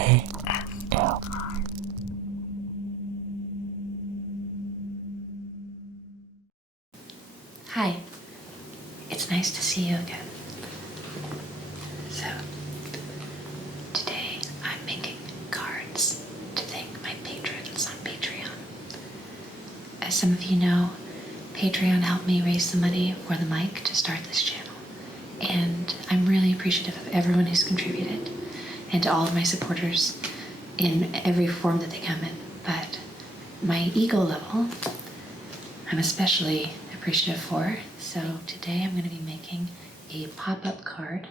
Hi, it's nice to see you again. So, today I'm making cards to thank my patrons on Patreon. As some of you know, Patreon helped me raise the money for the mic to start this channel, and I'm really appreciative of everyone who's contributed and to all of my supporters in every form that they come in. But my ego level, I'm especially appreciative for. So today I'm going to be making a pop-up card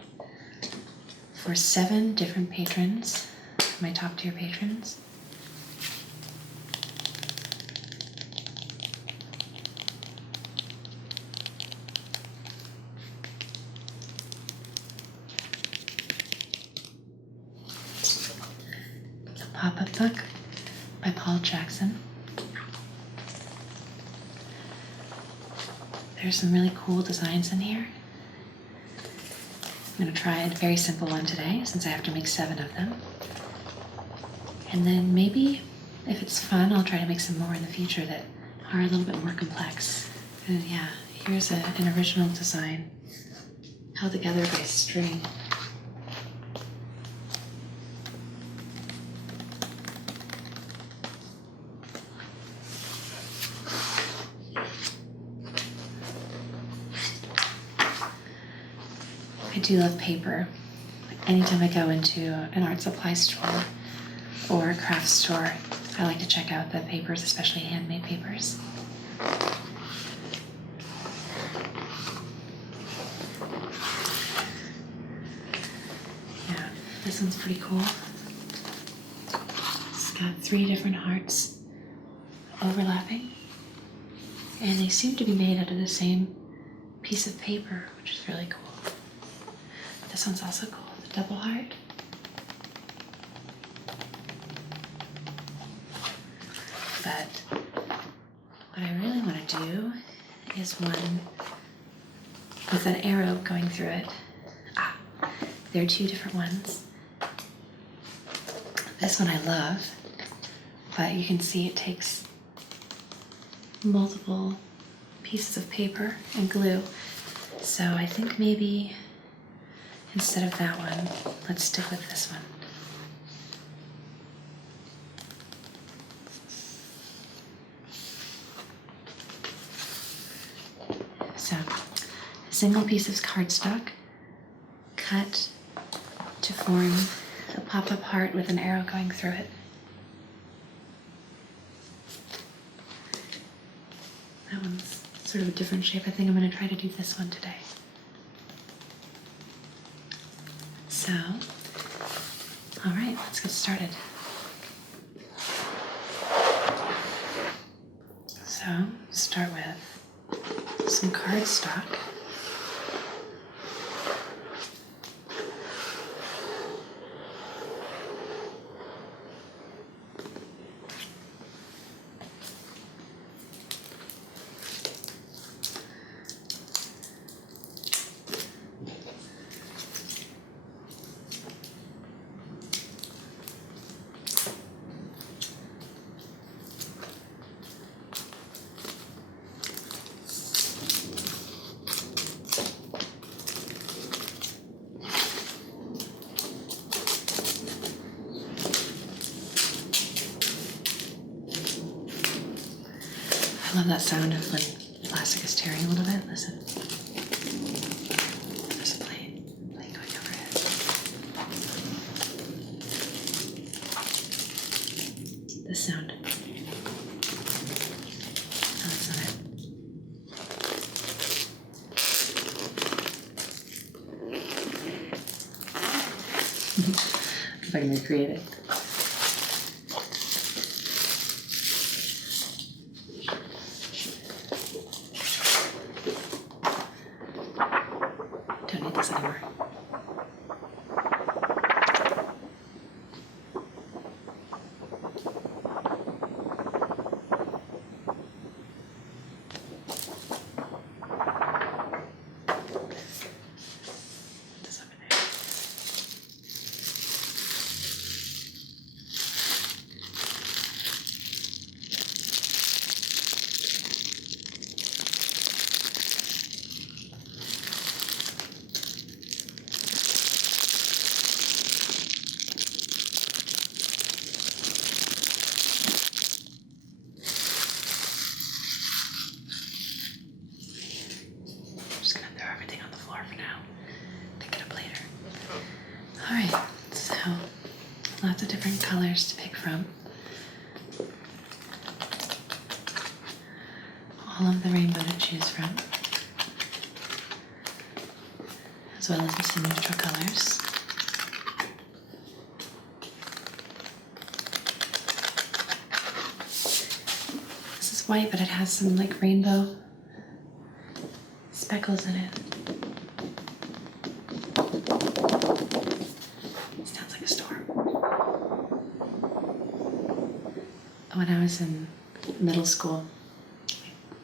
for 7 different patrons, my top tier patrons. The pop-up book by Paul Jackson. There's some really cool designs in here. I'm going to try a very simple one today since I have to make 7 of them. And then maybe, if it's fun, I'll try to make some more in the future that are a little bit more complex. And yeah, here's an original design held together by string. I do love paper. Anytime I go into an art supply store or a craft store, I like to check out the papers, especially handmade papers. Yeah, this one's pretty cool. It's got 3 different hearts overlapping, and they seem to be made out of the same piece of paper, which is really cool. This one's also cool, the double heart. But what I really want to do is one with an arrow going through it. There are 2 different ones. This one I love, but you can see it takes multiple pieces of paper and glue. So I think maybe instead of that one, let's stick with this one. So, a single piece of cardstock cut to form a pop-up heart with an arrow going through it. That one's sort of a different shape. I think I'm going to try to do this one today. So, all right, let's get started. So, start with some cardstock. I love that sound of when plastic is tearing a little bit. Listen. There's a plane going overhead. This sound. Oh, that's not it. If I can recreate it. Don't need this anymore. Put this over there. Alright, so lots of different colors to pick from. All of the rainbow to choose from, as well as some neutral colors. This is white, but it has some like rainbow speckles in it. It sounds like a storm. When I was in middle school,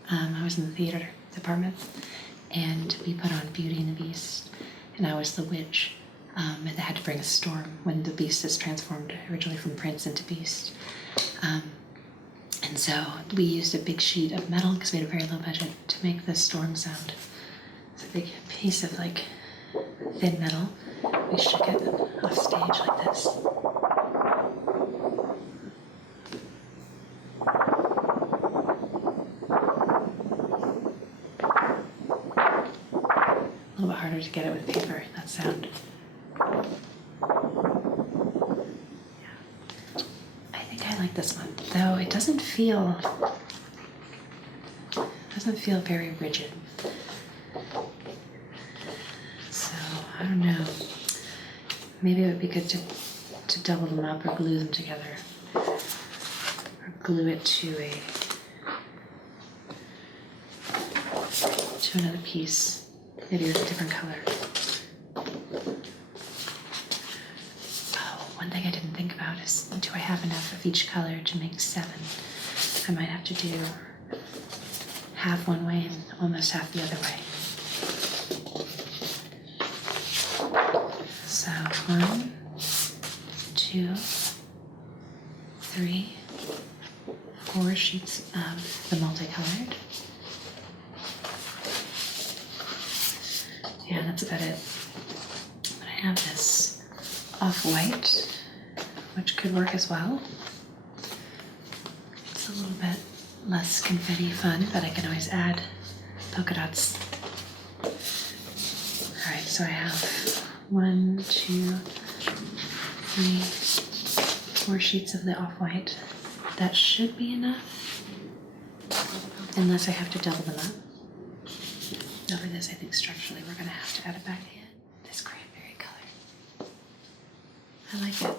I was in the theater department, and we put on Beauty and the Beast, and I was the witch, and they had to bring a storm when the Beast is transformed originally from Prince into Beast. And so we used a big sheet of metal because we had a very low budget to make the storm sound. It's a big piece of like thin metal. We shook it off stage like this. A little bit harder to get it with paper, that sound. Yeah. I think I like this one, though it doesn't feel very rigid. So, I don't know. Maybe it would be good to double them up or glue them together. Or glue it to another piece. Maybe with a different color. Oh, one thing I didn't think about is, do I have enough of each color to make 7? I might have to do half one way and almost half the other way. So 1, 2, 3, 4 sheets of the multicolored. Yeah, that's about it. But I have this off-white, which could work as well. It's a little bit less confetti fun, but I can always add polka dots. Alright, so I have 1, 2, 3, 4 sheets of the off-white. That should be enough, unless I have to double them up. Over this, I think structurally we're going to have to add it back in. This cranberry color. I like it.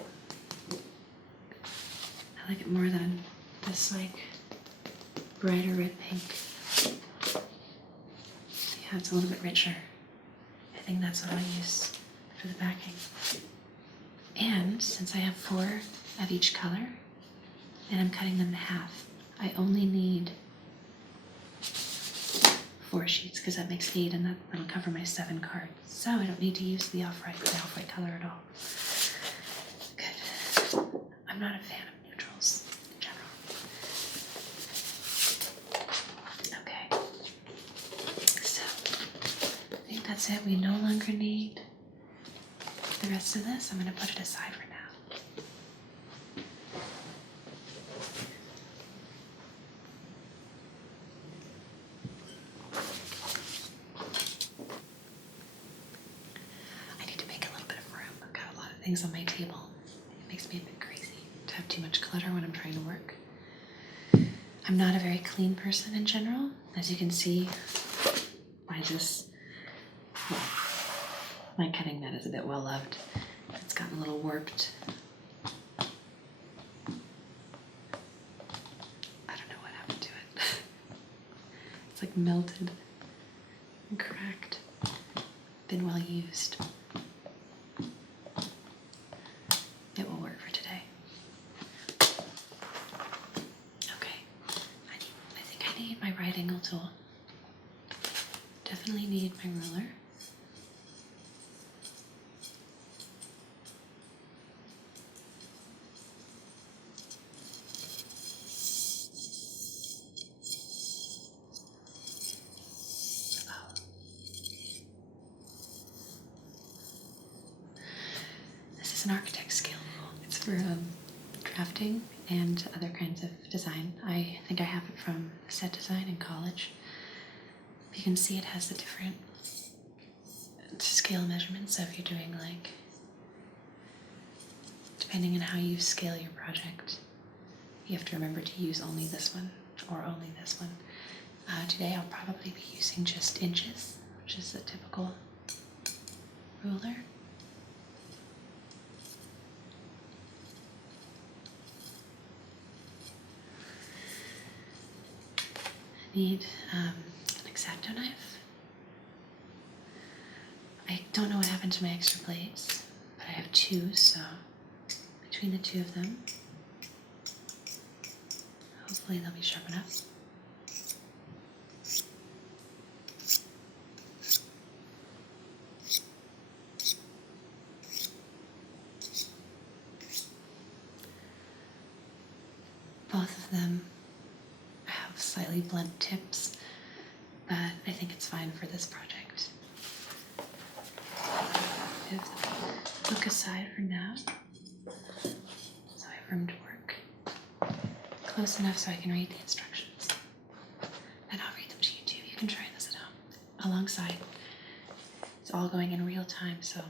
I like it more than this like brighter red pink. Yeah, it's a little bit richer. I think that's what I'll use for the backing. And since I have 4 of each color, and I'm cutting them in half, I only need 4 sheets because that makes 8, and that'll cover my 7 cards. So I don't need to use the off-white color at all. Good. I'm not a fan of neutrals in general. Okay. So I think that's it. We no longer need the rest of this. I'm going to put it aside for now. Things on my table. It makes me a bit crazy to have too much clutter when I'm trying to work. I'm not a very clean person in general. As you can see, my cutting mat is a bit well loved. It's gotten a little warped. I don't know what happened to it. It's like melted and cracked. Been well used. It will work for today. Okay, I think I need my right angle tool. Definitely need my ruler. This is an architect's skill. It's for drafting and other kinds of design. I think I have it from set design in college. You can see it has the different scale measurements. So if you're doing like depending on how you scale your project, you have to remember to use only this one or only this one. Today I'll probably be using just inches, which is a typical ruler. I need an X-Acto knife. I don't know what happened to my extra blades, but I have two, so between the two of them, hopefully they'll be sharp enough. Both of them have slightly blunt tips, but I think it's fine for this project. Move the book aside for now, so I have room to work. Close enough so I can read the instructions. And I'll read them to you too. You can try this at home. Alongside. It's all going in real time, so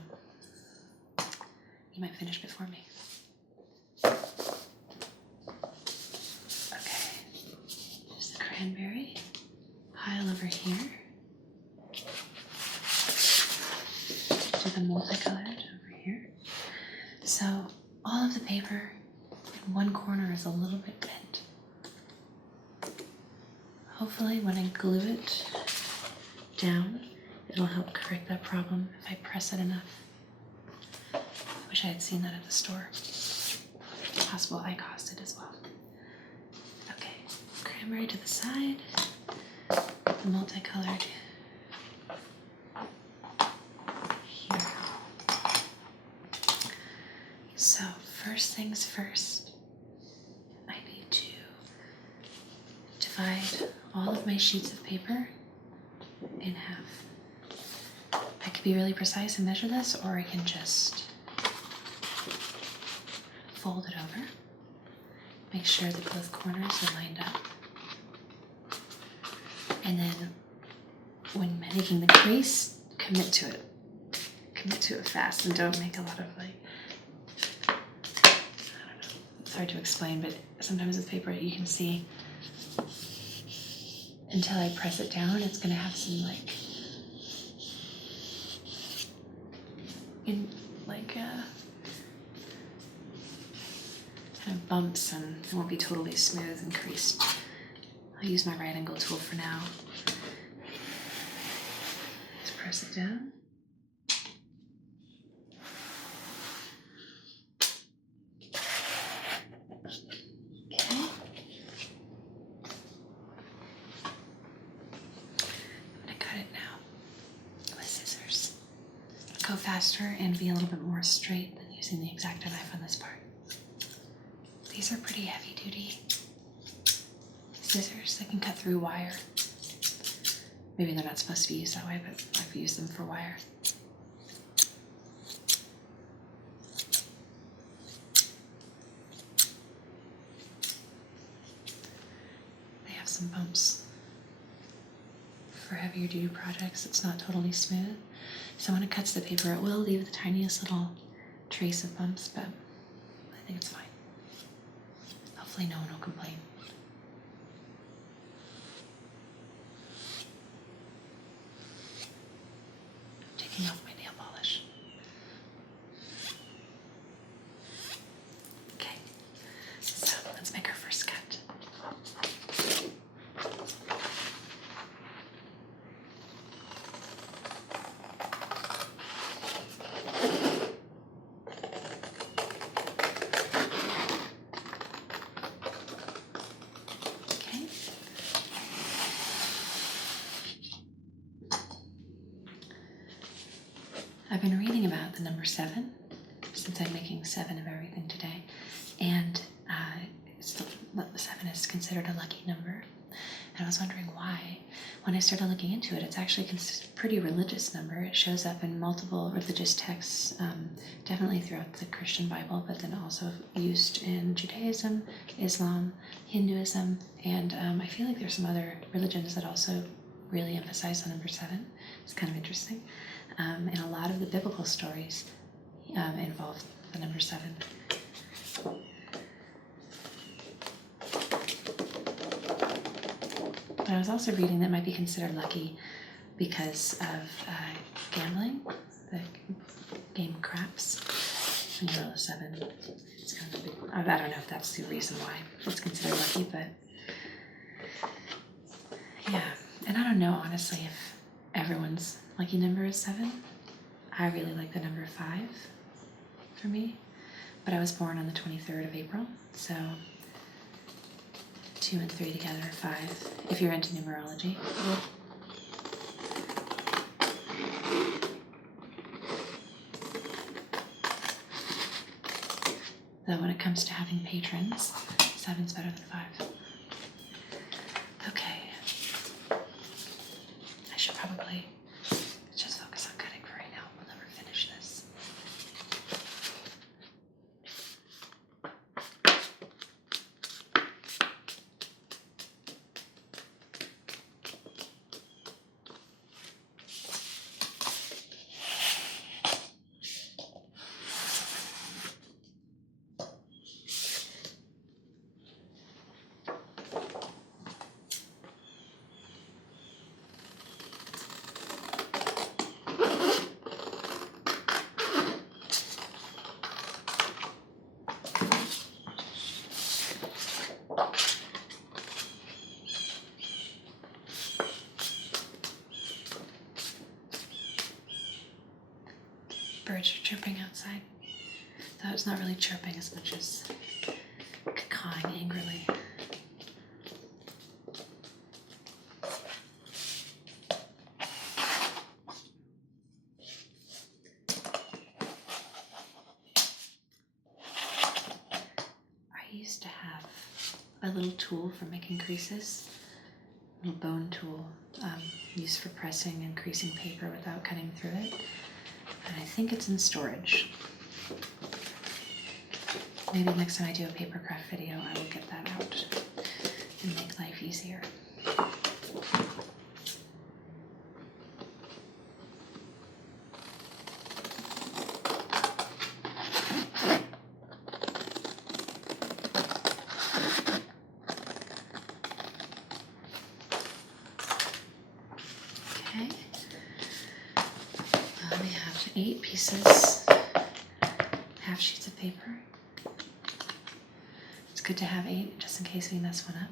you might finish before me. Cranberry pile over here. Do the multicolored over here. So all of the paper in one corner is a little bit bent. Hopefully when I glue it down, it'll help correct that problem if I press it enough. I wish I had seen that at the store. Possible I caused it as well. Cranberry to the side, the multicolored here. So first things first, I need to divide all of my sheets of paper in half. I could be really precise and measure this, or I can just fold it over. Make sure that both corners are lined up. And then when making the crease, commit to it. Commit to it fast and don't make a lot of I don't know, it's hard to explain, but sometimes with paper you can see until I press it down, it's gonna have some kind of bumps, and it won't be totally smooth and creased. I'll use my right angle tool for now to press it down. Okay. I'm going to cut it now with scissors. Go faster and be a little bit more straight than using the X-Acto knife on this part. These are pretty heavy duty scissors that can cut through wire. Maybe they're not supposed to be used that way, but I've used them for wire. They have some bumps. For heavier duty projects, it's not totally smooth. So when it cuts the paper, it will leave the tiniest little trace of bumps, but I think it's fine. Hopefully no one will complain. Taking off my nail polish. Okay, so let's make our first cut. I've been reading about the number 7, since I'm making 7 of everything today, and 7 is considered a lucky number, and I was wondering why. When I started looking into it, it's actually a pretty religious number. It shows up in multiple religious texts, definitely throughout the Christian Bible, but then also used in Judaism, Islam, Hinduism, and I feel like there's some other religions that also really emphasize the number 7. It's kind of interesting. And a lot of the biblical stories involve the number 7. But I was also reading that might be considered lucky because of gambling, the game craps. When you roll a 7, it's kind of a big, I don't know if that's the reason why it's considered lucky, but yeah. And I don't know, honestly, if everyone's lucky number is 7. I really like the number 5 for me, but I was born on the 23rd of April, so 2 and 3 together are 5, if you're into numerology. Though when it comes to having patrons, 7's better than 5. Okay. I should probably just focus on cutting for right now. We'll never finish this. Birds are chirping outside, though it's not really chirping as much as cawing angrily. I used to have a little tool for making creases, a little bone tool used for pressing and creasing paper without cutting through it. And I think it's in storage. Maybe next time I do a paper craft video, I will get that out and make life easier. Okay. We have 8 pieces, half sheets of paper. It's good to have 8 just in case we mess one up.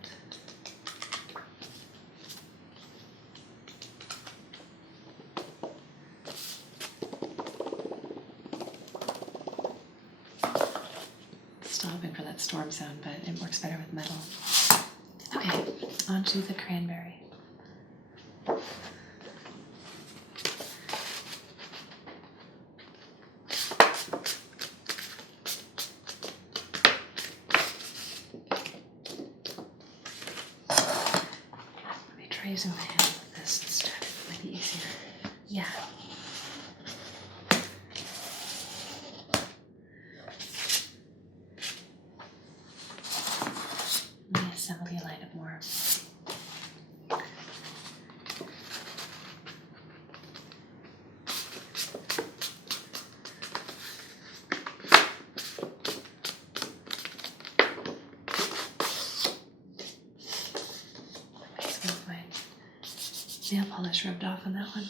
Still hoping for that storm sound, but it works better with metal. Okay, on to the cranberry. Using my hand with this instead. It might be easier. Yeah. Let me assemble a line of more. Nail polish rubbed off on that one.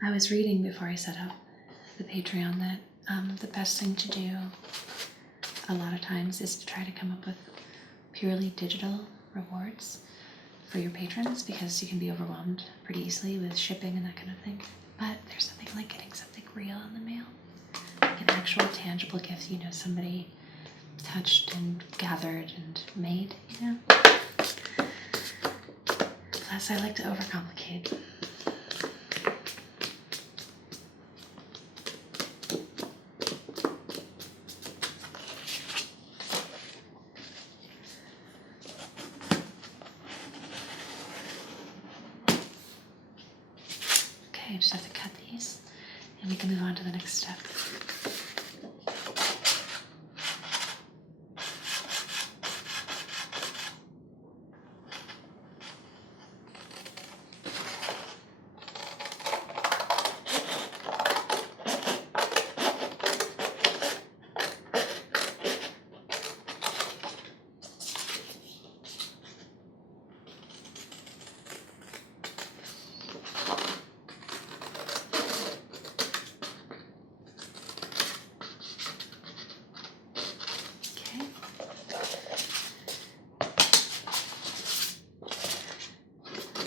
I was reading before I set up the Patreon that the best thing to do a lot of times is to try to come up with purely digital rewards for your patrons, because you can be overwhelmed pretty easily with shipping and that kind of thing. But there's nothing like getting something real in the mail. You can actual tangible gift, you know, somebody touched and gathered and made, you know. Plus, I like to overcomplicate. Okay, I just have to cut these and we can move on to the next step.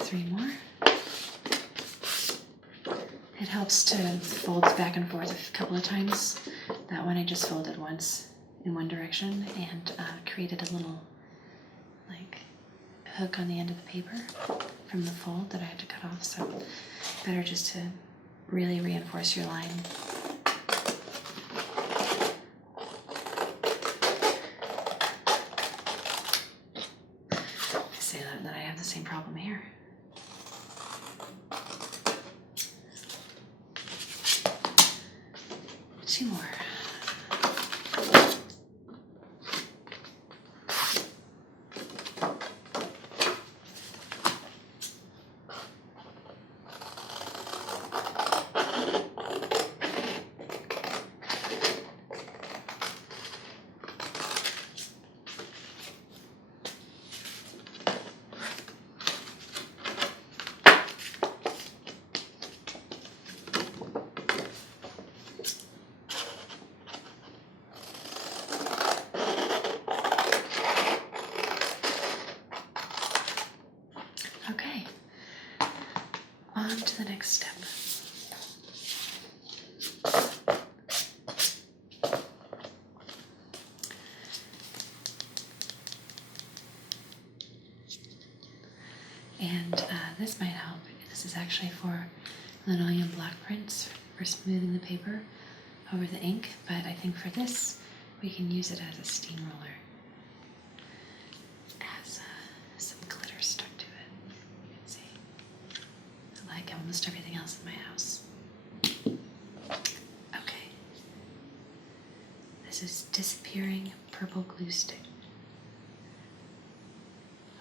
Three more. It helps to fold back and forth a couple of times. That one I just folded once in one direction and created a little like hook on the end of the paper from the fold that I had to cut off. So better just to really reinforce your line. I say that I have the same problem here. Two more. Okay, on to the next step. And this might help. This is actually for linoleum block prints for smoothing the paper over the ink, but I think for this we can use it as a steamroller. Almost everything else in my house. Okay. This is disappearing purple glue stick.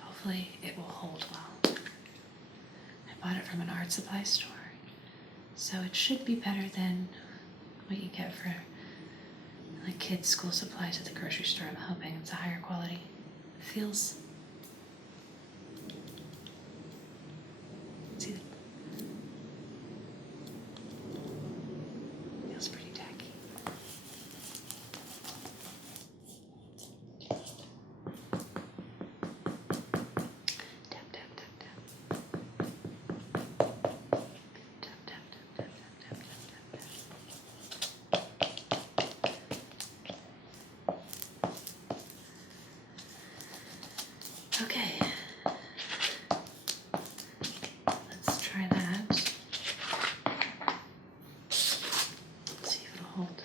Hopefully it will hold well. I bought it from an art supply store, so it should be better than what you get for like kids' school supplies at the grocery store. I'm hoping it's a higher quality. It feels pretty tacky. Tap, tap, tap, tap. Tap, tap, tap, tap, tap, tap, tap, tap. Okay. Let's try that. Hold.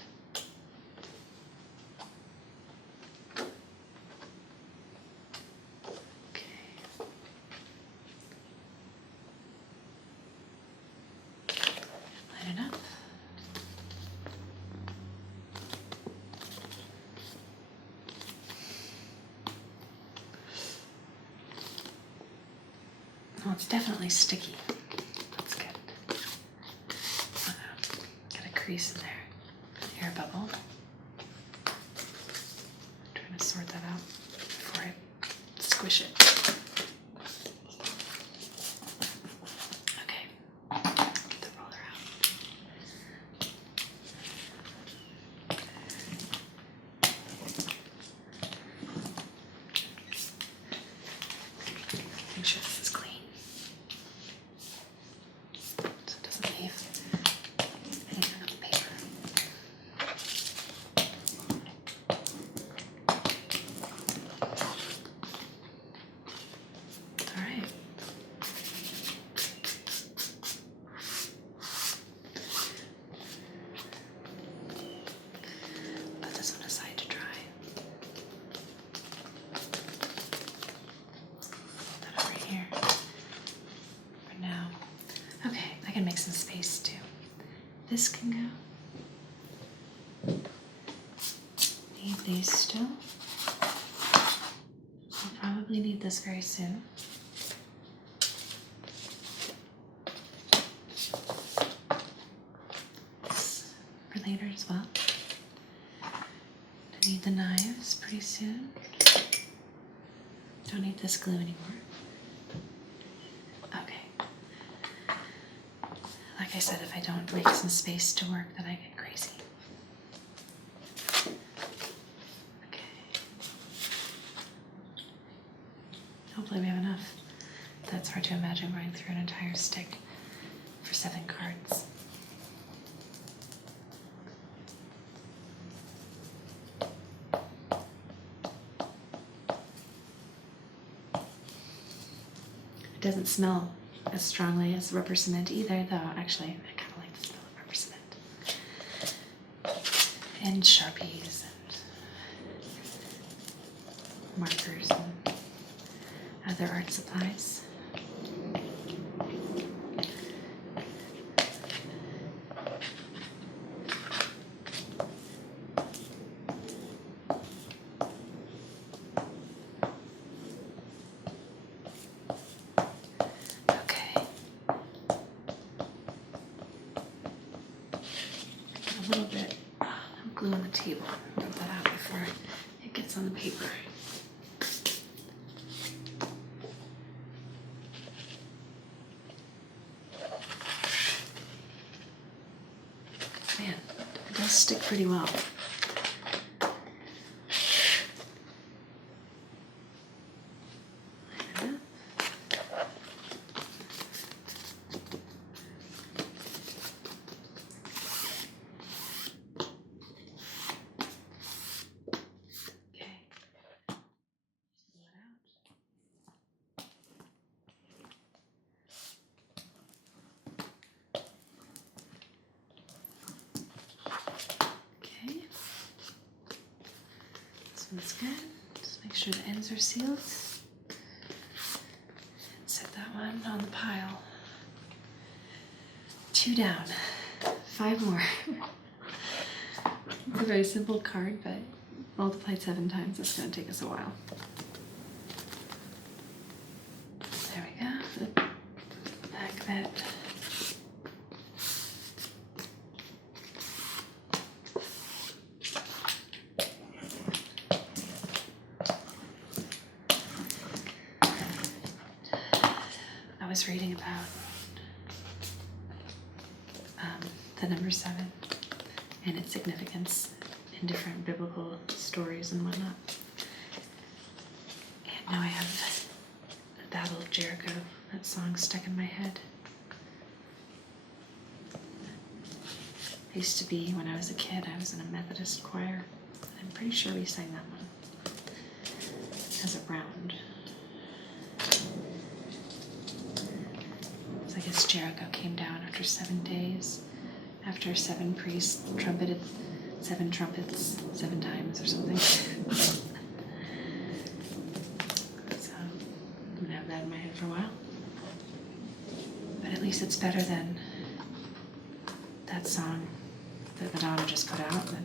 Okay. Line it up. Well, it's definitely sticky. That's good. Got a crease in there. Air bubble. I'm trying to sort that out before I squish it. Okay, get the roller out. Make sure this is clean so it doesn't leave anything on the paper. This can go. Need these still. I'll probably need this very soon. This for later as well. I need the knives pretty soon. Don't need this glue anymore. Okay. Like I said, if I don't make some space to work, then I get crazy. Hopefully we have enough. That's hard to imagine going through an entire stick for 7 cards. It doesn't smell as strongly as rubber cement either, though. Actually, I kind of like the smell of rubber cement. And Sharpies and markers and other art supplies. Okay. A little bit of glue on the table. Get that out before it gets on the paper. Man, it does stick pretty well. That's good. Just make sure the ends are sealed. Set that one on the pile. 2 down. 5 more. It's a very simple card, but multiplied 7 times, it's going to take us a while. There we go. Back that. I was reading about the number 7 and its significance in different biblical stories and whatnot. And now I have the Battle of Jericho, that song stuck in my head. I used to be, when I was a kid, I was in a Methodist choir. I'm pretty sure we sang that one as a round. I guess Jericho came down after 7 days, after 7 priests trumpeted 7 trumpets 7 times or something. So I'm gonna have that in my head for a while. But at least it's better than that song that Madonna just put out that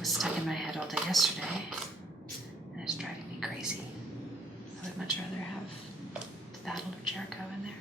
was stuck in my head all day yesterday and it's driving me crazy. I would much rather have the Battle of Jericho in there.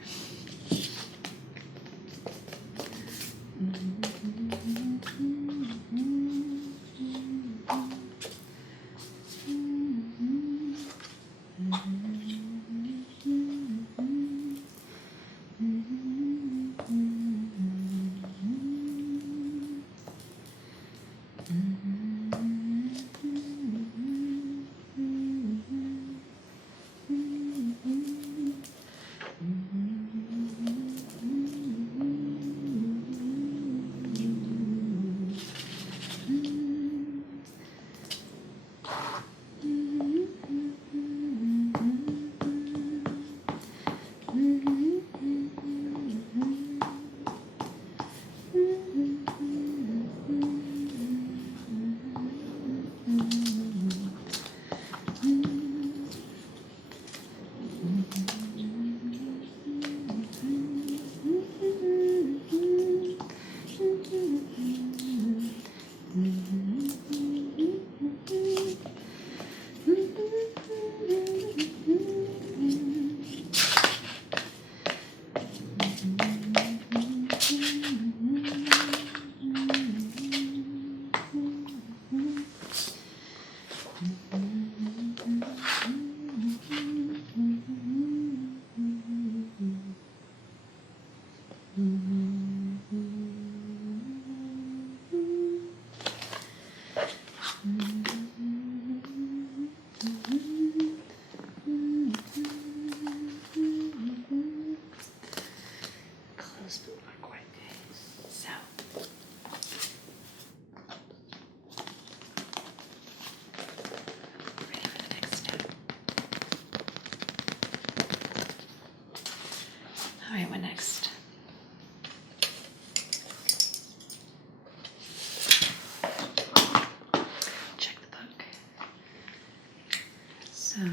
So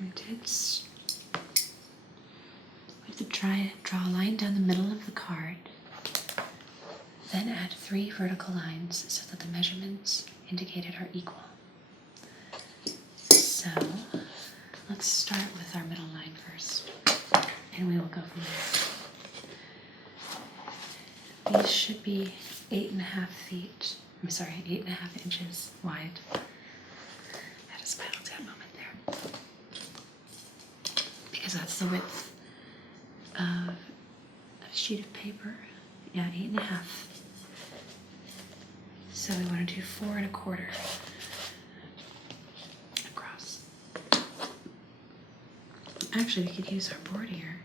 we have to draw a line down the middle of the card, then add 3 vertical lines so that the measurements indicated are equal. So let's start with our middle line first, and we will go from there. These should be 8.5 feet. I'm sorry, 8.5 inches wide. I had a Spinal Tap moment there. Because that's the width of a sheet of paper. Yeah, 8.5. So we want to do 4 1/4 across. Actually, we could use our board here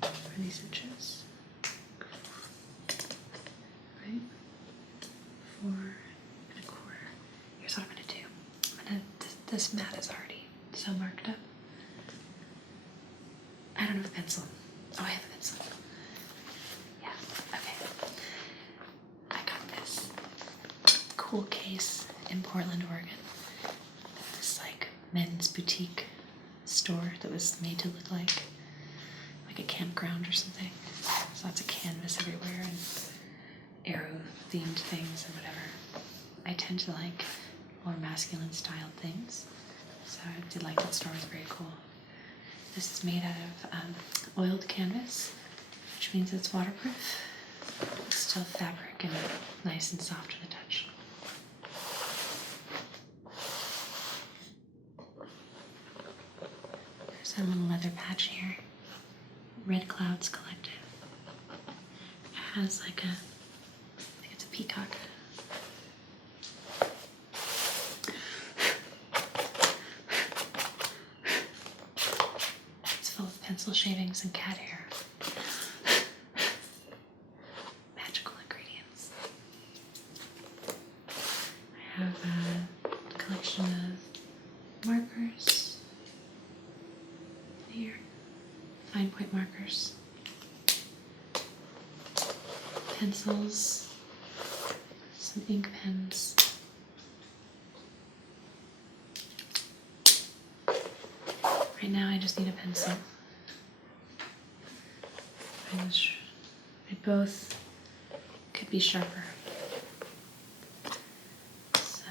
for these inches. Right? 4 1/4. Here's what I'm going to do. This mat is already so marked up. I don't have a pencil. Oh, I have a pencil. Yeah, okay. I got this cool case in Portland, Oregon. This like men's boutique store that was made to look like a campground or something. So lots of canvas everywhere and arrow themed things or whatever. I tend to like more masculine styled things. So I did like that store. It was very cool. This is made out of oiled canvas, which means it's waterproof. It's still fabric and nice and soft to the touch. There's a little leather patch here. Red Clouds Collective. It has like I think it's a peacock. Pencil shavings and cat hair. Magical ingredients. I have a collection of markers here, fine point markers, pencils, some ink pens. Right now I just need a pencil. They both could be sharper. So,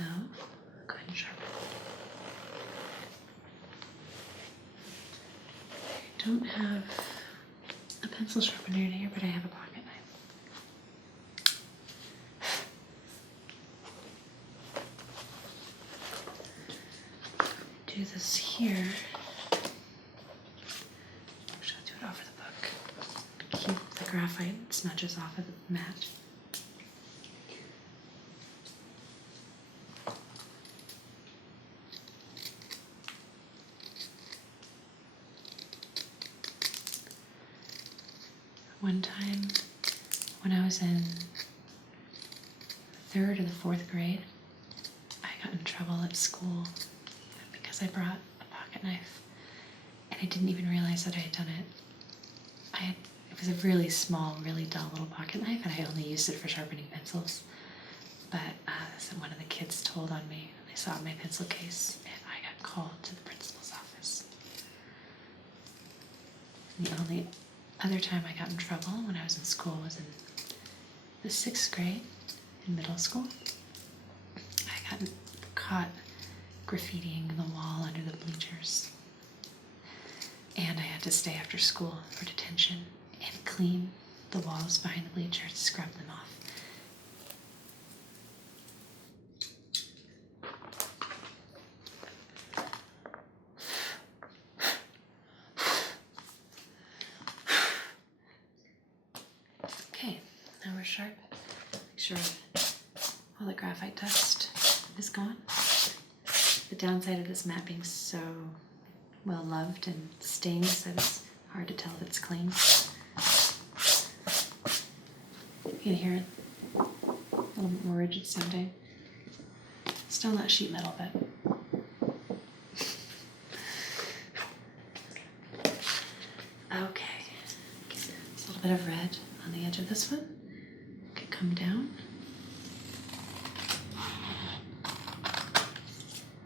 go ahead and sharpen. I don't have a pencil sharpener in here, but I have a pocket knife. Do this here. Graphite smudges off of the mat. One time when I was in the 3rd or the 4th grade, I got in trouble at school because I brought a pocket knife and I didn't even realize that I had done it. It was a really small, really dull little pocket knife, and I only used it for sharpening pencils. But one of the kids told on me. They saw my pencil case, and I got called to the principal's office. And the only other time I got in trouble when I was in school was in the 6th grade, in middle school. I got caught graffitiing the wall under the bleachers. And I had to stay after school for detention and clean the walls behind the bleachers, scrub them off. Okay, now we're sharp. Make sure all the graphite dust is gone. The downside of this mat being so well loved and stained that it's hard to tell if it's clean. You can hear it a little bit more rigid sounding. Still not sheet metal, but okay. There's a little bit of red on the edge of this one. Could come down.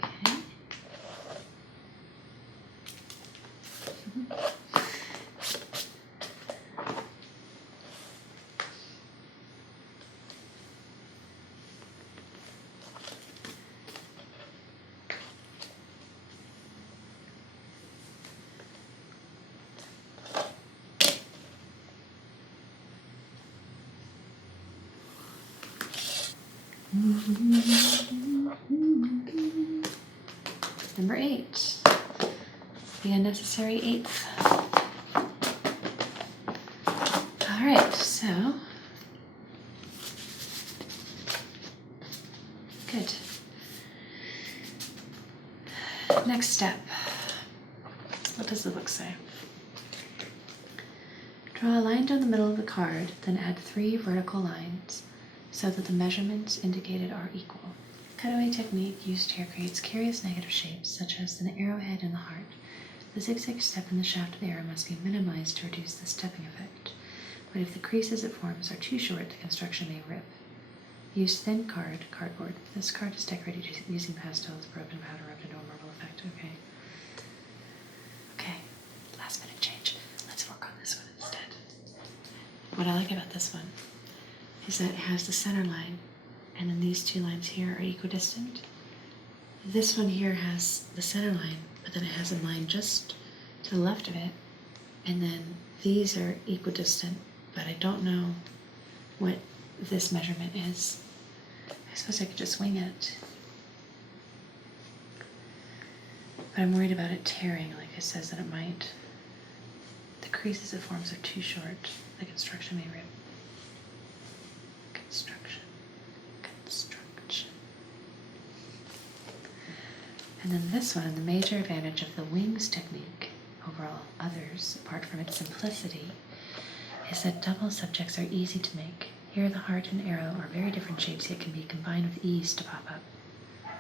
Okay. Number 8. The unnecessary 8th. Alright, so good. Next step. What does the book say? Draw a line down the middle of the card, then add 3 vertical lines so that the measurements indicated are equal. Cutaway technique used here creates curious negative shapes such as an arrowhead and the heart. The zigzag step in the shaft of the arrow must be minimized to reduce the stepping effect. But if the creases it forms are too short, the construction may rip. Use thin cardboard. This card is decorated using pastels, broken powder rubbed into a marble effect. Okay, last minute change. Let's work on this one instead. What I like about this one is that it has the center line, and then these 2 lines here are equidistant. This one here has the center line, but then it has a line just to the left of it, and then these are equidistant, but I don't know what this measurement is. I suppose I could just wing it. But I'm worried about it tearing, like it says that it might. The creases it forms are too short. The construction may rip. Construction. And then this one, the major advantage of the wings technique over all others, apart from its simplicity, is that double subjects are easy to make. Here the heart and arrow are very different shapes, yet can be combined with ease to pop up.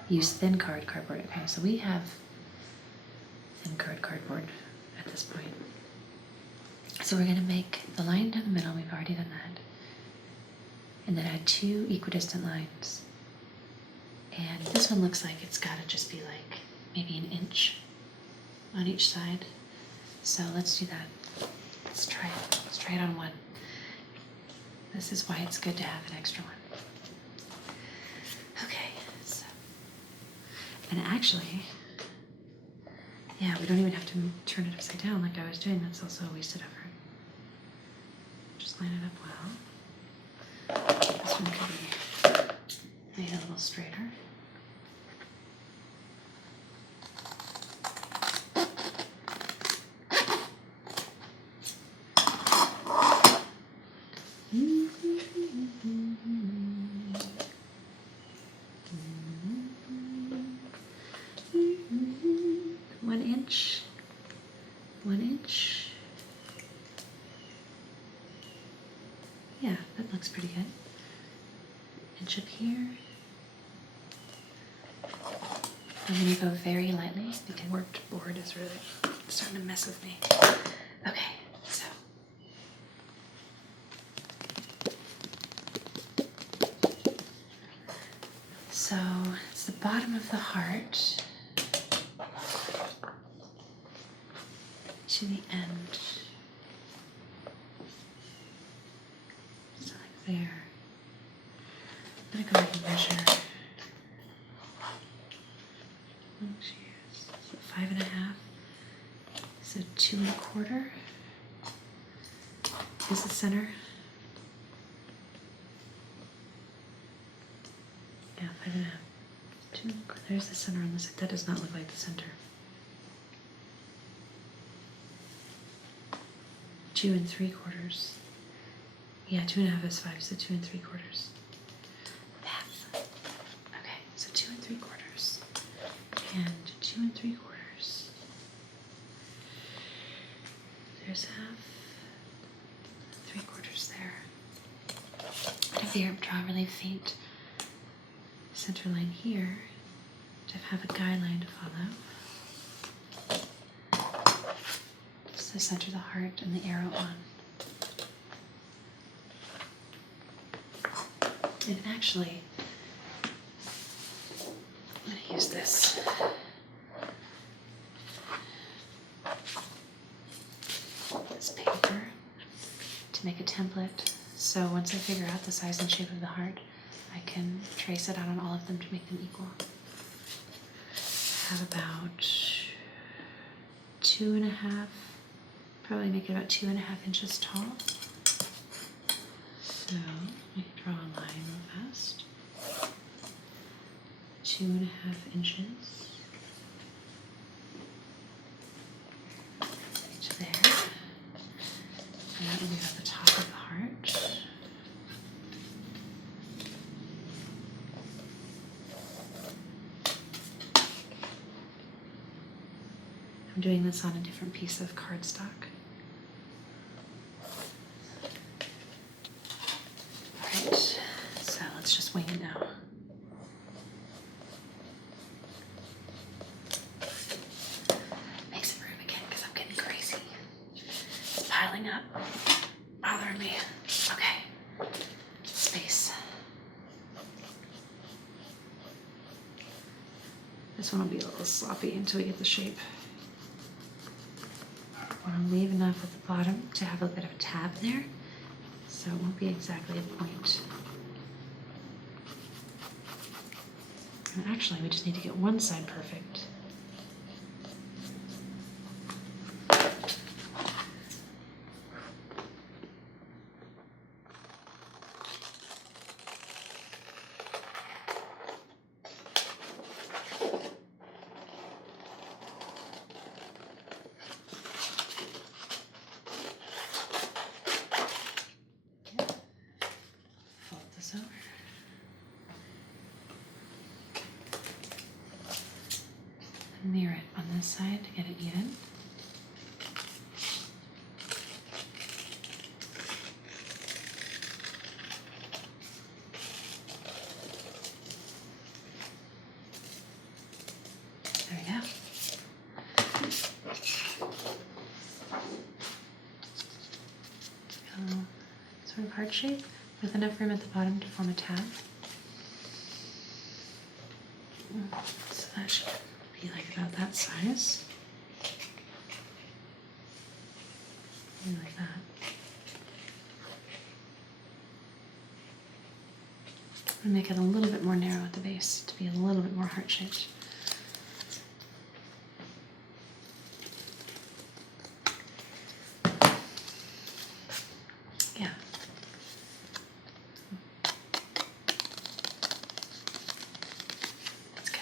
Use thin cardboard. Okay, so we have thin cardboard at this point. So we're going to make the line down the middle. We've already done that. And then add 2 equidistant lines. And this one looks like it's got to just be like maybe an inch on each side. So let's do that. Let's try it. Let's try it on one. This is why it's good to have an extra one. Okay, so, and actually, yeah, we don't even have to turn it upside down like I was doing. That's also a wasted effort. Just line it up well. This one could be made a little straighter. One inch. Yeah, that looks pretty good. Inch up here. I'm going to go very lightly because worked board is really starting to mess with me. Okay, so it's the bottom of the heart to the end. So like there. I'm going to go ahead and measure. So 5.5. So 2 1/4 is the center. Yeah, 5.5. 2 1/4. There's the center on this side. That does not look like the center. 2 3/4. Yeah, 2.5 is 5, so 2 3/4. Math. Okay, so 2 3/4 and 2 3/4. There's half, 3/4 there. And if you draw a really faint center line here, to have a guideline to follow. Just to center the heart and the arrow on. And actually, I'm going to use this. This paper to make a template. So once I figure out the size and shape of the heart, I can trace it out on all of them to make them equal. I have about 2.5, probably make it about 2.5 inches tall. So let me draw a line real fast. 2.5 inches to there, and that will be at the top of the heart. I'm doing this on a different piece of cardstock. Alright, so let's just wing it now. Make some room again because I'm getting crazy. It's piling up, bothering me. Okay, space. This one will be a little sloppy until we get the shape. I want to leave enough at the bottom to have a bit of a tab there, so it won't be exactly a point. And actually, we just need to get one side perfect. Mirror it on this side to get it even. There we go. Sort of heart shape with enough room at the bottom to form a tab. So that should be like about that size. Maybe like that. And make it a little bit more narrow at the base to be a little bit more heart-shaped. Yeah. That's good.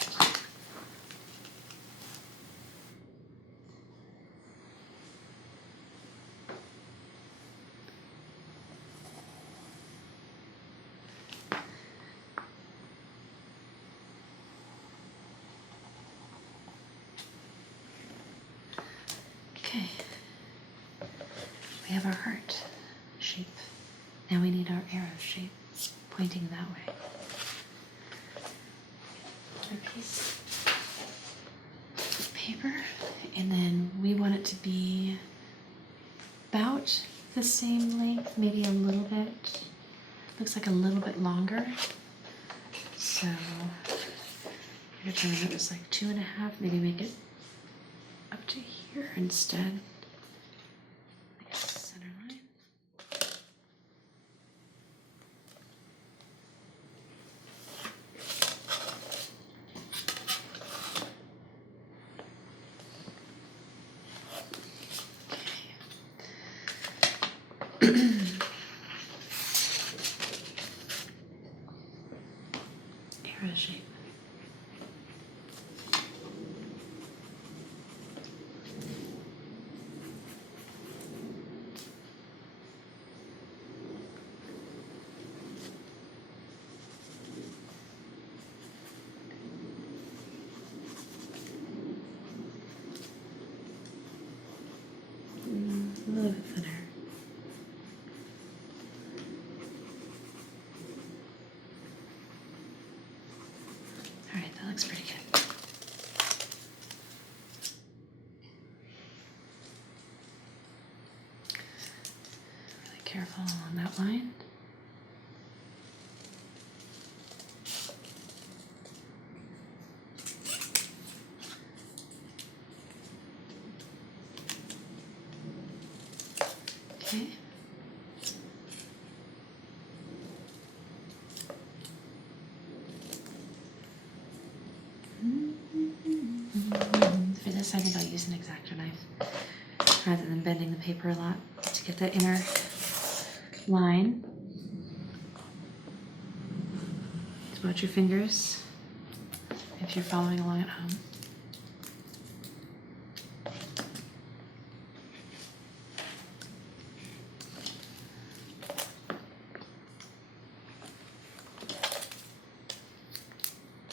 Okay, we have our heart shape. Now we need our arrow shape pointing that way. A piece of paper, and then we want it to be about the same length, maybe a little bit. Looks like a little bit longer. So I determined it was like 2.5, maybe make it up to here instead. I guess the center line. Arrow shape. A little bit thinner. All right, that looks pretty good. Really careful along that line. Okay. For this, I think I'll use an X-Acto knife rather than bending the paper a lot to get the inner line. Just watch your fingers. if you're following along at home.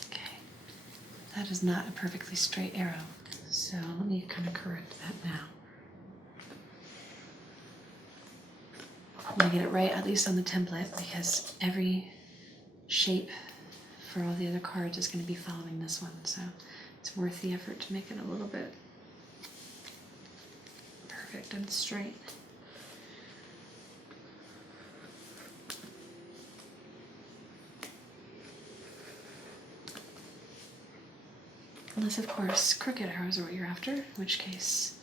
Okay, that is not a perfectly straight arrow, so let me kind of correct that now. I'm going to get it right, at least on the template, because every shape for all the other cards is going to be following this one, so it's worth the effort to make it a little bit perfect and straight. Unless, of course, crooked arrows are what you're after, in which case,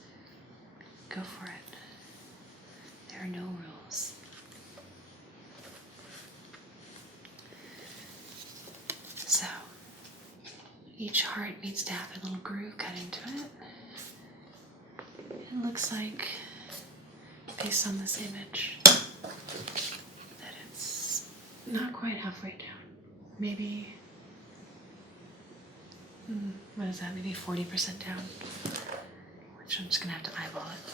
go for it. There are no rules. So, each heart needs to have a little groove cut into it. It looks like, based on this image, that it's not quite halfway down. Maybe, what is that, maybe 40% down, which I'm just gonna have to eyeball it.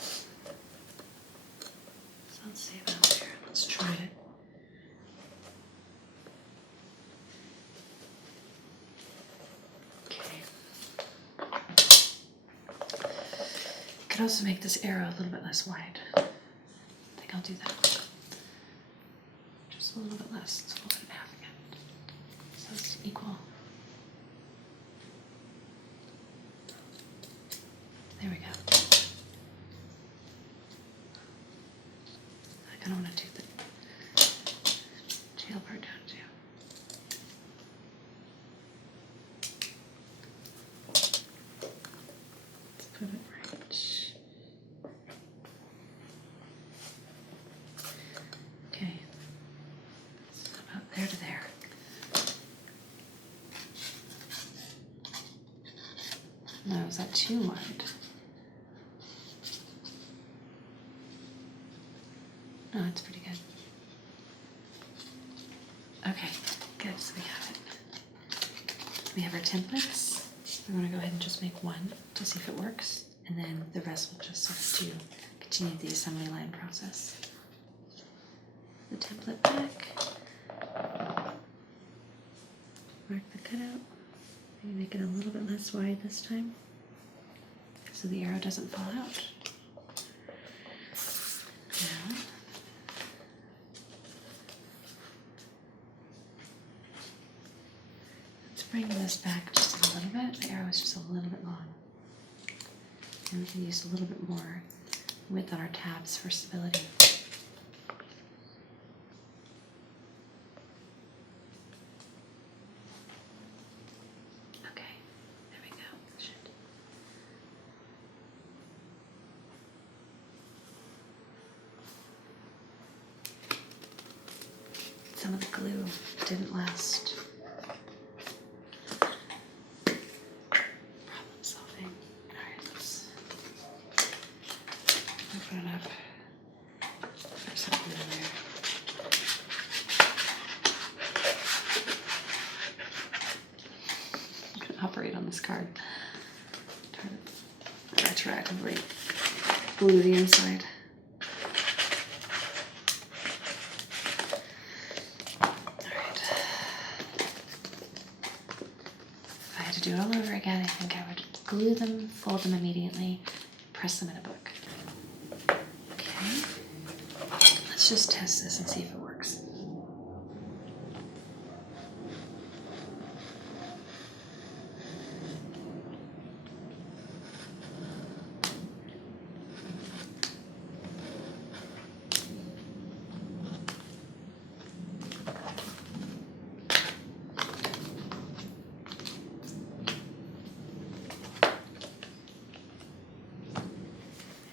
So let's see about there, let's try it. Could also make this arrow a little bit less wide. I think I'll do that. Just a little bit less. So we'll cut it in half again. So it's equal. There we go. I kind of want to do the tail part down too. Let's put it right. Okay. So about there to there. No, is that too wide? No, it's pretty good. Okay, good, so we have it. We have our templates. We're gonna go ahead and just make one to see if it works, and then the rest will just serve to continue the assembly line process. The template back. Mark the cutout. Maybe make it a little bit less wide this time, so the arrow doesn't fall out. Now, let's bring this back just a little bit. The arrow is just a little bit long. And we can use a little bit more width on our tabs for stability. Okay, there we go. Some of the glue didn't last. Problem solving. Alright, let's open it up. There's something in there. I'm gonna operate on this card. Try to retroactively glue the inside. Do it all over again, I think I would glue them, fold them immediately, press them in a book. Okay, let's just test this and see if it works.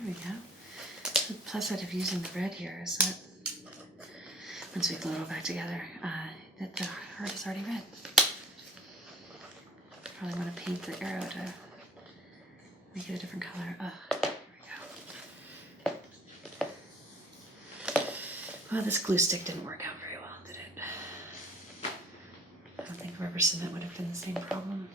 There we go. The plus side of using the red here is that once we glue it all back together, that the heart is already red. Probably want to paint the arrow to make it a different color. There we go. Well, this glue stick didn't work out very well, did it? I don't think rubber cement would have been the same problem.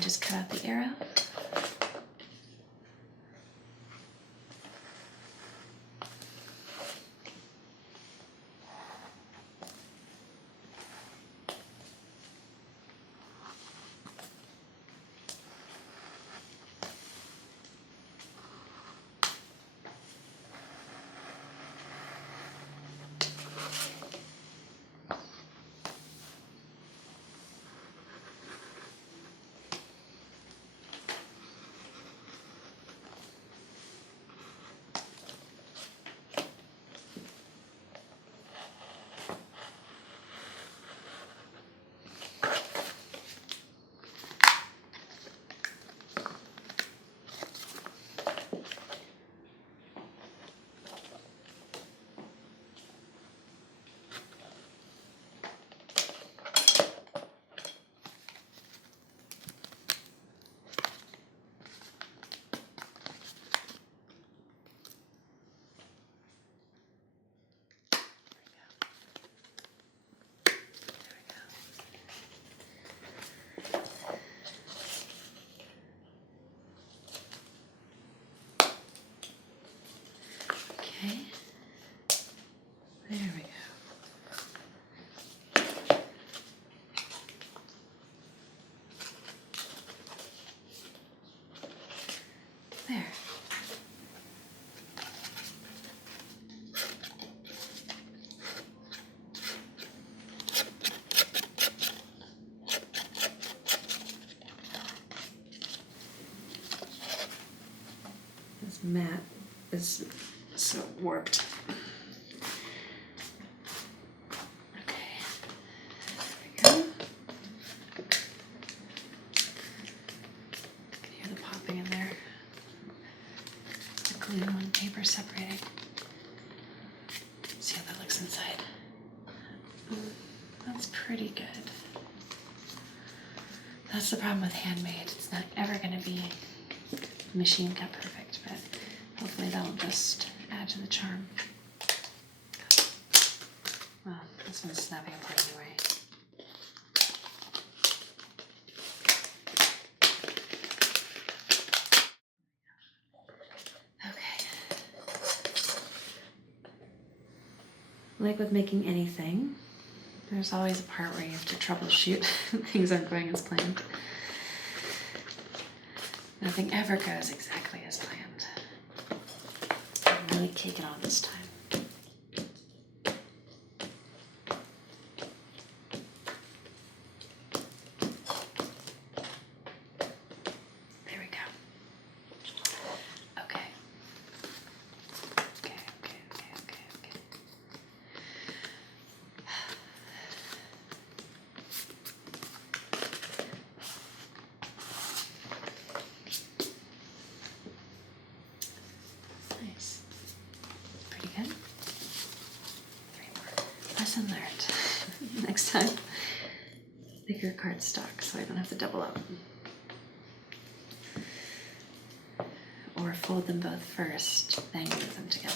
just cut out the arrow. Okay, there we go. There. This mat is so warped. Okay, there we go. Can hear the popping in there. The glue and paper separating. See how that looks inside. That's pretty good. That's the problem with handmade. It's not ever going to be machine cut perfect, but hopefully that'll just add to the charm. Well, this one's snapping apart anyway. Okay. Like with making anything, there's always a part where you have to troubleshoot. Things aren't going as planned. Nothing ever goes exactly as planned. I'm really cake it on this time. There we go. Okay. Okay. Nice. Pretty good. 3 more. Lesson learned. Next time, bigger cardstock so I don't have to double up. Or fold them both first, then glue them together.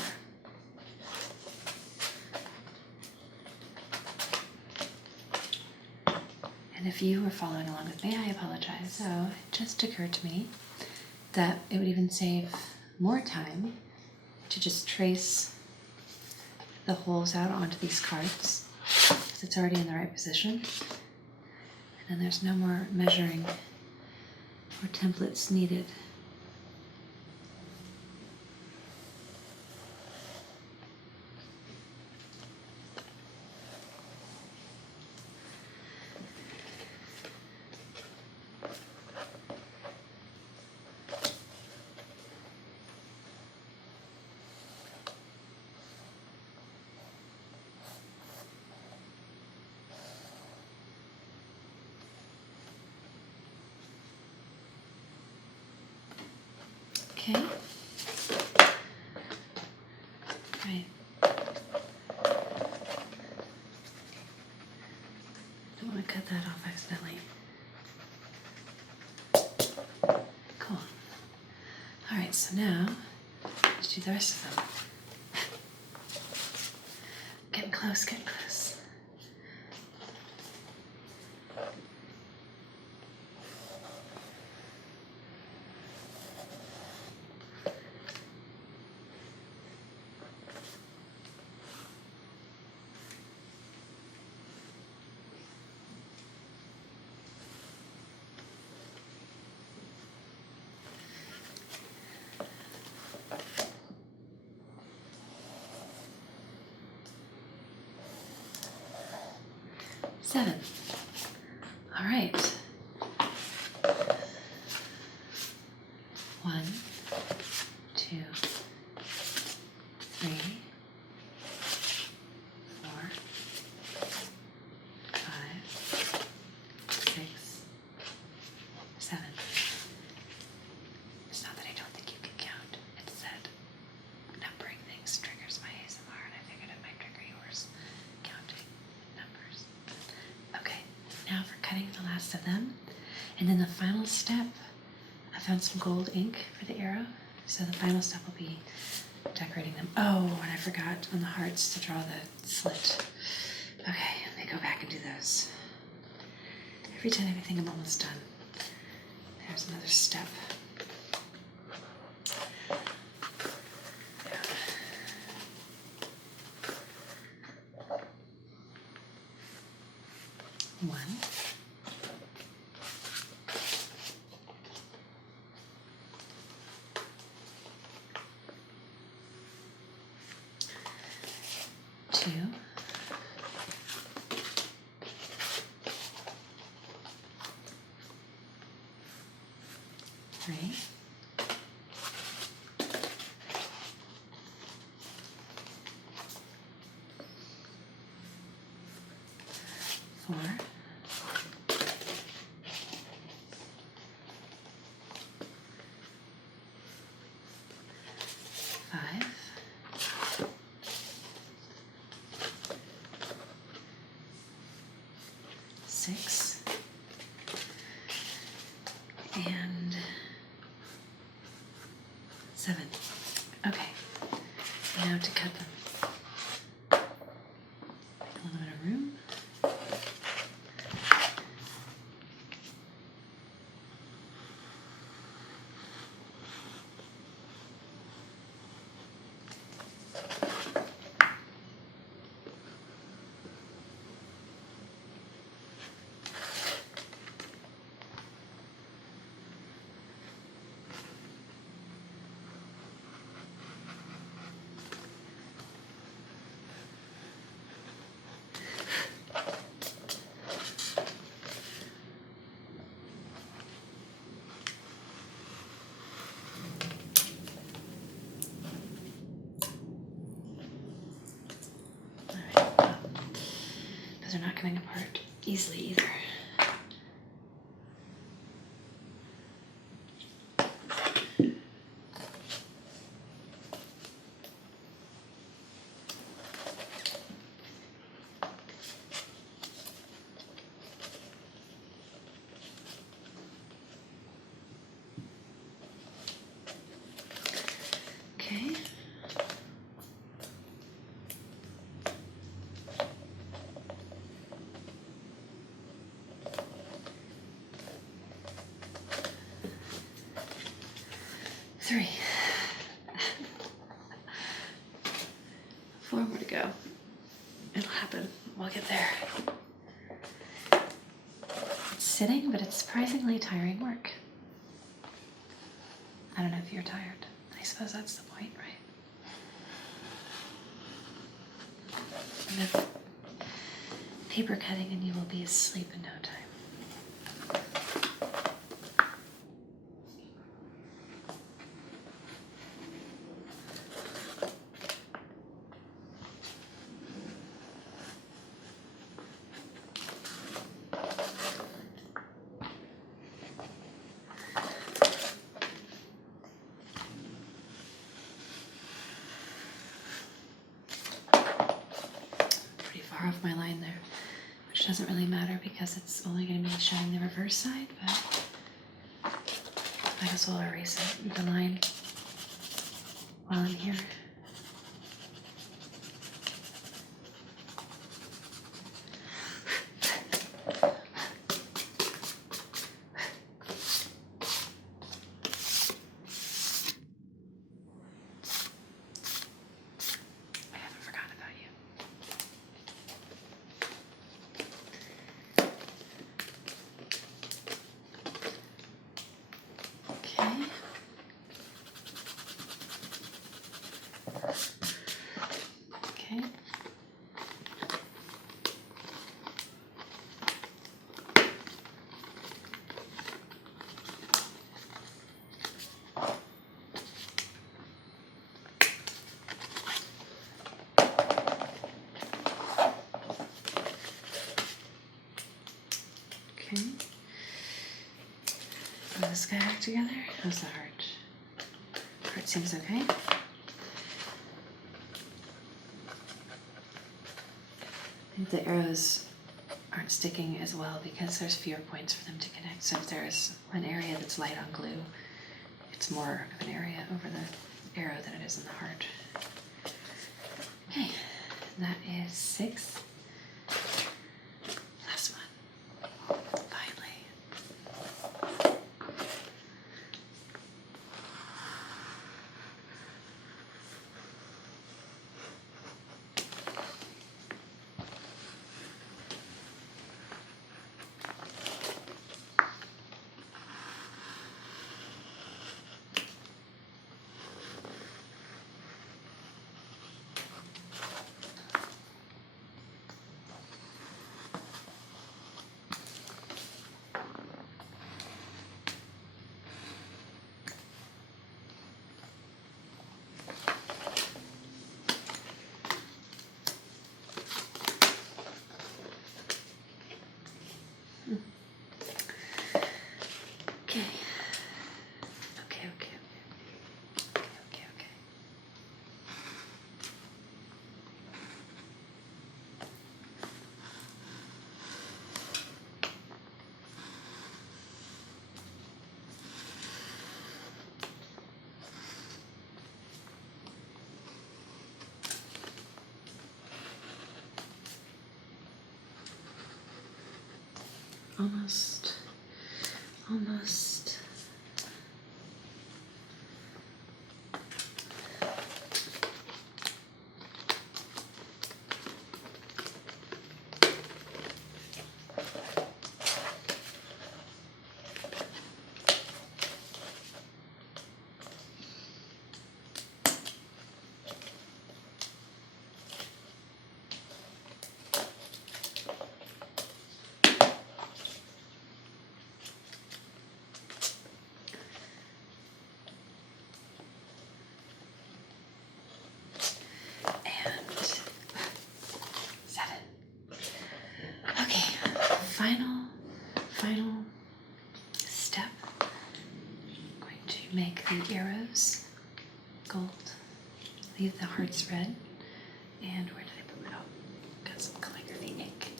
And if you were following along with me, I apologize. So it just occurred to me that it would even save more time to just trace the holes out onto these cards because it's already in the right position. And then there's no more measuring or templates needed. Okay. Right. Don't want to cut that off accidentally. Cool. All right, so now let's do the rest of them. Getting close, getting close. 7. All right. 1, 2, 3, 4, 5, 6, 7. It's not that I don't think you can count. It's that numbering things triggers my ASMR, and I figured it might trigger yours. Counting numbers. Okay, now for cutting the last of them. And then the final step, I found some gold ink for the arrow. So the final step will be decorating them. Oh, and I forgot on the hearts to draw the slit. Okay, let me go back and do those. Every time I think I'm almost done, there's another step. One. 2. 3. 4. 5. 6. And 7. Okay, now to cut them. Make a little bit of room. They're not coming apart easily either. Okay. Three. 4 more to go. It'll happen. We'll get there. It's sitting, but it's surprisingly tiring work. I don't know if you're tired. I suppose that's the point, right? Enough paper cutting and you will be asleep in no time. Off my line there, which doesn't really matter because it's only going to be showing the reverse side, but might as well erase the line while I'm here. this guy back together. How's the heart? Heart seems okay. I think the arrows aren't sticking as well because there's fewer points for them to connect. So if there's an area that's light on glue, it's more of an area over the arrow than it is in the heart. Okay, that is 6. Last one. Finally. Okay. Almost. Final step. I'm going to make the arrows gold, leave the hearts red, and where did I put it? Oh, got some calligraphy ink.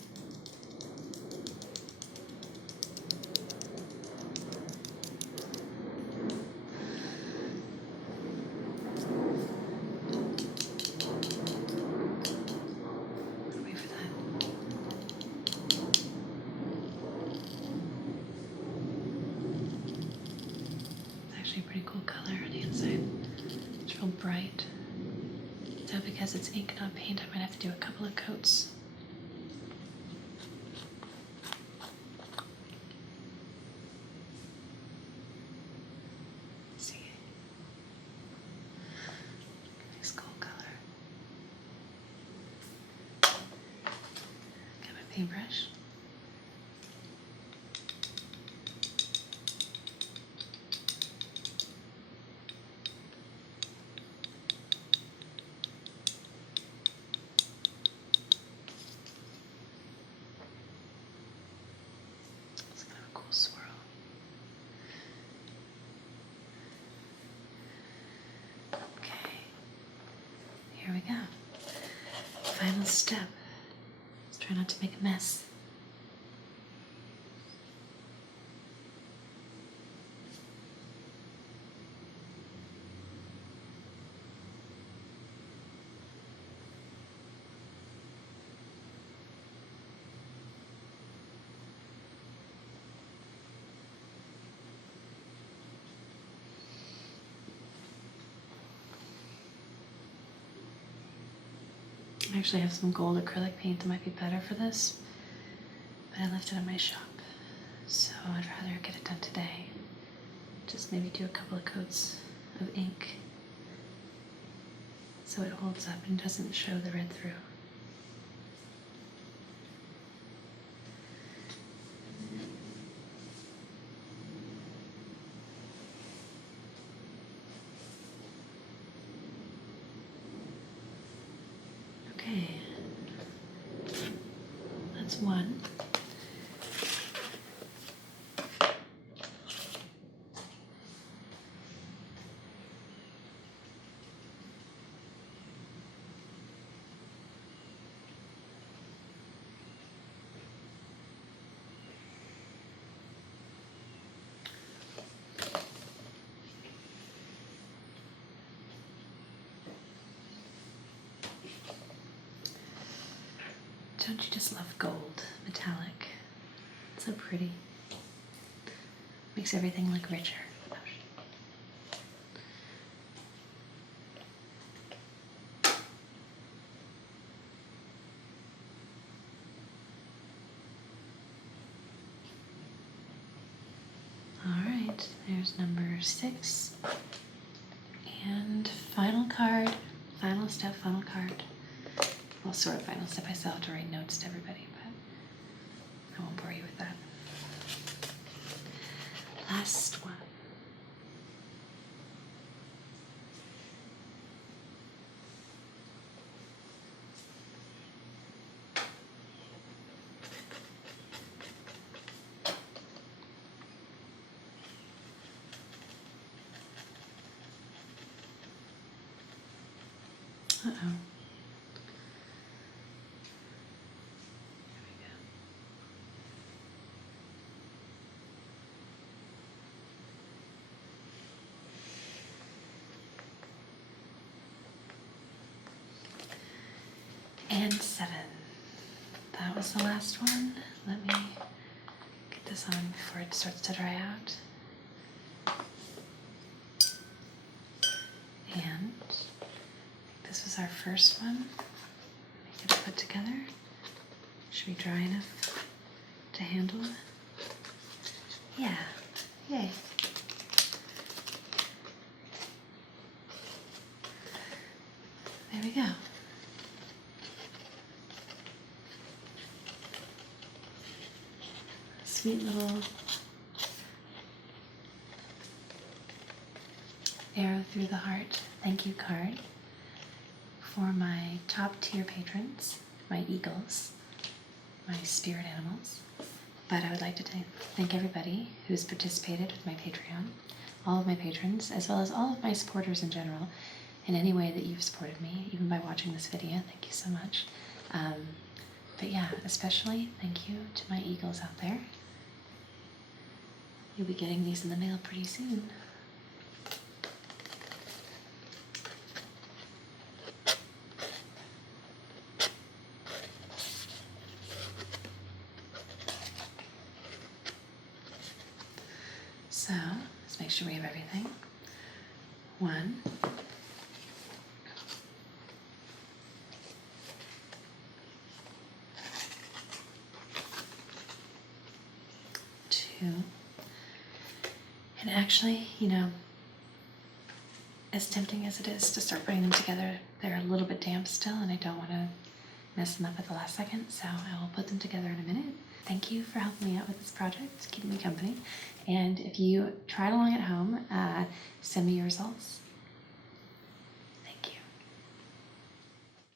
Wait for that. Actually a pretty cool color on the inside. It's real bright. So because it's ink, not paint, I might have to do a couple of coats. Let's see. Nice cool color. Got my paintbrush. Here we go. Final step. Let's try not to make a mess. I actually have some gold acrylic paint that might be better for this, but I left it in my shop, so I'd rather get it done today. Just maybe do a couple of coats of ink so it holds up and doesn't show the red through. Okay, that's one. Don't you just love gold, metallic? It's so pretty. Makes everything look richer. All right, there's number 6. And final card, final step, final card. Well, sort of final step. I still have to write notes to everybody, but I won't bore you with that. Last one. Uh-oh. And 7. That was the last one. Let me get this on before it starts to dry out. And this was our first one. Get it put together. Should be dry enough to handle it. Yeah, yay. There we go. Sweet little arrow through the heart thank you card for my top tier patrons, my eagles, my spirit animals. But I would like to thank everybody who's participated with my Patreon, all of my patrons, as well as all of my supporters in general, in any way that you've supported me, even by watching this video. Thank you so much. But yeah, especially thank you to my eagles out there. You'll be getting these in the mail pretty soon. So, let's make sure we have everything. 1, 2, and actually, you know, as tempting as it is to start putting them together, they're a little bit damp still, and I don't want to mess them up at the last second, so I will put them together in a minute. Thank you for helping me out with this project, keeping me company. And if you try it along at home, send me your results.